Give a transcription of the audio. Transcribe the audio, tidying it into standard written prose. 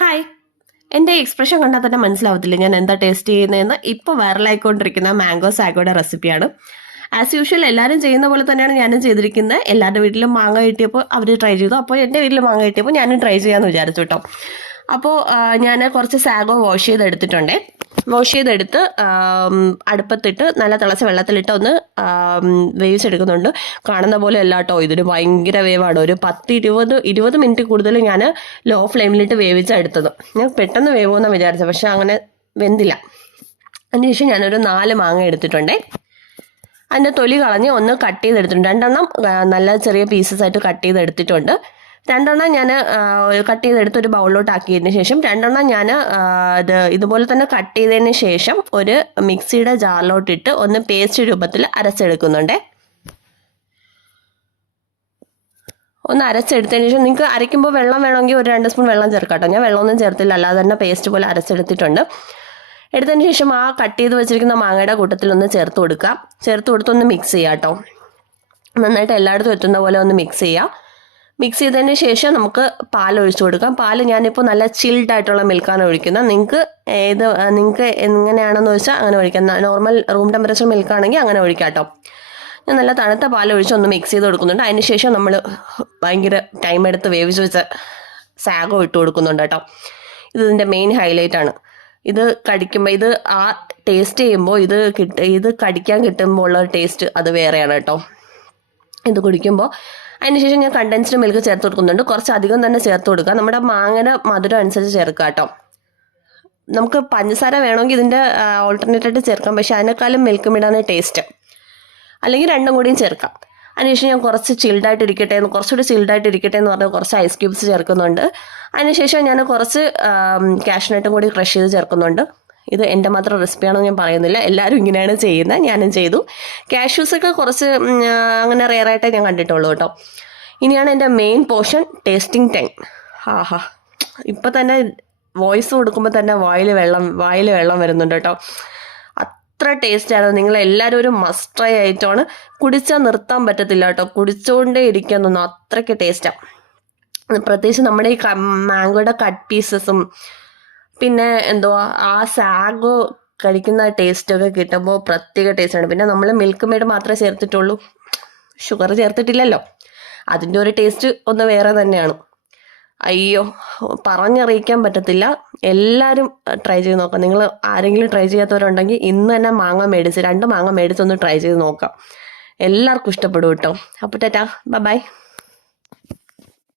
Hi. എൻ്റെ expression കണ്ടാൽ തന്നെ മനസ്സിലാവത്തില്ല ഞാൻ എന്താ ടേസ്റ്റ് ചെയ്യുന്നതെന്ന്. ഇപ്പോൾ വൈറലായിക്കൊണ്ടിരിക്കുന്ന മാംഗോ സാഗോയുടെ റെസിപ്പിയാണ്. ആസ് യൂഷ്വൽ എല്ലാവരും ചെയ്യുന്ന പോലെ തന്നെയാണ് ഞാനും ചെയ്തിരിക്കുന്നത്. എല്ലാവരുടെ വീട്ടിലും മാങ്ങ കിട്ടിയപ്പോൾ അവർ ട്രൈ ചെയ്തു. അപ്പോൾ എൻ്റെ വീട്ടിൽ മാങ്ങ കിട്ടിയപ്പോൾ ഞാനും ട്രൈ ചെയ്യാമെന്ന് വിചാരിച്ചു കേട്ടോ. അപ്പോൾ ഞാൻ കുറച്ച് സാഗോ വാഷ് ചെയ്തെടുത്തിട്ടുണ്ടേ. വാഷ് ചെയ്തെടുത്ത് അടുപ്പത്തിട്ട് നല്ല തിളച്ച വെള്ളത്തിലിട്ട് ഒന്ന് വേവിച്ചെടുക്കുന്നുണ്ട്. കാണുന്ന പോലെ അല്ല കേട്ടോ, ഇതിന് ഭയങ്കര വേവാണ്. ഒരു 10-20 മിനിറ്റ് കൂടുതൽ ഞാൻ ലോ ഫ്ലെയിമിലിട്ട് വേവിച്ചെടുത്തത്. ഞാൻ പെട്ടെന്ന് വേവുമെന്നാണ് വിചാരിച്ചത്, പക്ഷെ അങ്ങനെ വെന്തില്ല. അതിനുശേഷം ഞാനൊരു 4 മാങ്ങ എടുത്തിട്ടുണ്ടേ. അതിൻ്റെ തൊലി കളഞ്ഞ് ഒന്ന് കട്ട് ചെയ്തെടുത്തിട്ടുണ്ട്. 2 നല്ല ചെറിയ പീസസ് ആയിട്ട് കട്ട് ചെയ്തെടുത്തിട്ടുണ്ട്. 2 ഞാൻ കട്ട് ചെയ്തെടുത്ത് ഒരു ബൗളിലോട്ട് ആക്കിയതിന് ശേഷം 2 ഞാൻ ഇതുപോലെ തന്നെ കട്ട് ചെയ്തതിന് ശേഷം ഒരു മിക്സിയുടെ ജാറിലോട്ടിട്ട് ഒന്ന് പേസ്റ്റ് രൂപത്തിൽ അരച്ചെടുക്കുന്നുണ്ടേ. ഒന്ന് അരച്ചെടുത്തതിന് ശേഷം നിങ്ങൾക്ക് അരയ്ക്കുമ്പോൾ വെള്ളം വേണമെങ്കിൽ ഒരു 2 സ്പൂൺ വെള്ളം ചേർക്കാം കേട്ടോ. ഞാൻ വെള്ളമൊന്നും ചേർത്തില്ല, അല്ലാതെ തന്നെ പേസ്റ്റ് പോലെ അരച്ചെടുത്തിട്ടുണ്ട്. എടുത്തതിന് ശേഷം ആ കട്ട് ചെയ്ത് വെച്ചിരിക്കുന്ന മാങ്ങയുടെ കൂട്ടത്തിൽ ഒന്ന് ചേർത്ത് കൊടുക്കുക. ചേർത്ത് കൊടുത്തൊന്ന് മിക്സ് ചെയ്യാം കേട്ടോ. നന്നായിട്ട് എല്ലായിടത്തും എത്തുന്ന പോലെ ഒന്ന് മിക്സ് ചെയ്യുക. മിക്സ് ചെയ്തതിന് ശേഷം നമുക്ക് പാൽ ഒഴിച്ചു കൊടുക്കാം. പാൽ ഞാനിപ്പോൾ നല്ല ചിൽഡ് ആയിട്ടുള്ള മിൽക്കാണ് ഒഴിക്കുന്നത്. നിങ്ങൾക്ക് എങ്ങനെയാണെന്ന് വെച്ചാൽ അങ്ങനെ ഒഴിക്കാം. നോർമൽ റൂം ടെമ്പറേച്ചർ മിൽക്കാണെങ്കിൽ അങ്ങനെ ഒഴിക്കാം കേട്ടോ. ഞാൻ നല്ല തണുത്ത പാൽ ഒഴിച്ച് ഒന്ന് മിക്സ് ചെയ്ത് കൊടുക്കുന്നുണ്ട്. അതിന് ശേഷം നമ്മൾ ഭയങ്കര ടൈം എടുത്ത് വേവിച്ച് വെച്ച സാഗോ ഇട്ട് കൊടുക്കുന്നുണ്ട് കേട്ടോ. ഇതിൻ്റെ മെയിൻ ഹൈലൈറ്റ് ആണ്. ഇത് കടിക്കുമ്പോൾ ഇത് ആ ടേസ്റ്റ് ചെയ്യുമ്പോൾ ഇത് കടിക്കാൻ കിട്ടുമ്പോൾ ഉള്ള ടേസ്റ്റ് അത് വേറെയാണ് കേട്ടോ. ഇത് കുടിക്കുമ്പോൾ അതിനുശേഷം ഞാൻ കണ്ടൻസ്ഡ് മിൽക്ക് ചേർത്ത് കൊടുക്കുന്നുണ്ട്. കുറച്ച് അധികം തന്നെ ചേർത്ത് കൊടുക്കുക. നമ്മുടെ മാങ്ങയുടെ മധുരം അനുസരിച്ച് ചേർക്കുക കേട്ടോ. നമുക്ക് പഞ്ചസാര വേണമെങ്കിൽ ഇതിൻ്റെ ഓൾട്ടർനേറ്റായിട്ട് ചേർക്കാം, പക്ഷെ അതിനേക്കാളും മിൽക്ക് മിടാണ് ടേസ്റ്റ്. അല്ലെങ്കിൽ 2 കൂടിയും ചേർക്കാം. അതിനുശേഷം ഞാൻ കുറച്ചുകൂടി ചിൽഡായിട്ട് ഇരിക്കട്ടെ എന്ന് പറഞ്ഞ് കുറച്ച് ഐസ് ക്യൂബ്സ് ചേർക്കുന്നുണ്ട്. അതിനുശേഷം ഞാൻ കുറച്ച് കാഷ്നട്ടും കൂടി ക്രഷ് ചെയ്ത് ചേർക്കുന്നുണ്ട്. ഇത് എൻ്റെ മാത്രം റെസിപ്പിയാണെന്ന് ഞാൻ പറയുന്നില്ല, എല്ലാവരും ഇങ്ങനെയാണ് ചെയ്യുന്നത്, ഞാനും ചെയ്തു. കാഷ്യൂസൊക്കെ കുറച്ച് അങ്ങനെ റെയറായിട്ടേ ഞാൻ കണ്ടിട്ടുള്ളൂ കേട്ടോ. ഇനിയാണ് എൻ്റെ മെയിൻ പോർഷൻ, ടേസ്റ്റിംഗ് ടൈം. ആഹാ, ഇപ്പം തന്നെ വോയിസ് കൊടുക്കുമ്പോൾ തന്നെ വായിൽ വെള്ളം വരുന്നുണ്ട് കേട്ടോ. അത്ര ടേസ്റ്റാണ്. നിങ്ങളെല്ലാവരും ഒരു മസ്റ്റ് ട്രൈ ആയിട്ടാണ്. കുടിച്ചാൽ നിർത്താൻ പറ്റത്തില്ല കേട്ടോ, കുടിച്ചുകൊണ്ടേ ഇരിക്കാൻ തോന്നും, അത്രയ്ക്ക് ടേസ്റ്റാണ്. പ്രത്യേകിച്ച് നമ്മുടെ ഈ മാംഗോയുടെ കട്ട് പീസസും പിന്നെ ആ സാഗോ കഴിക്കുന്ന ടേസ്റ്റൊക്കെ കിട്ടുമ്പോൾ പ്രത്യേക ടേസ്റ്റാണ്. പിന്നെ നമ്മൾ മിൽക്ക് മെയ്ഡ് മാത്രമേ ചേർത്തിട്ടുള്ളൂ, ഷുഗർ ചേർത്തിട്ടില്ലല്ലോ. അതിൻ്റെ ഒരു ടേസ്റ്റ് ഒന്ന് വേറെ തന്നെയാണ്. അയ്യോ, പറഞ്ഞറിയിക്കാൻ പറ്റത്തില്ല. എല്ലാവരും ട്രൈ ചെയ്ത് നോക്കാം. നിങ്ങൾ ആരെങ്കിലും ട്രൈ ചെയ്യാത്തവരുണ്ടെങ്കിൽ ഇന്ന് തന്നെ 2 മാങ്ങ മേടിച്ച് ഒന്ന് ട്രൈ ചെയ്ത് നോക്കാം. എല്ലാവർക്കും ഇഷ്ടപ്പെടും കേട്ടോ. അപ്പോൾ ടാറ്റാ, ബൈ.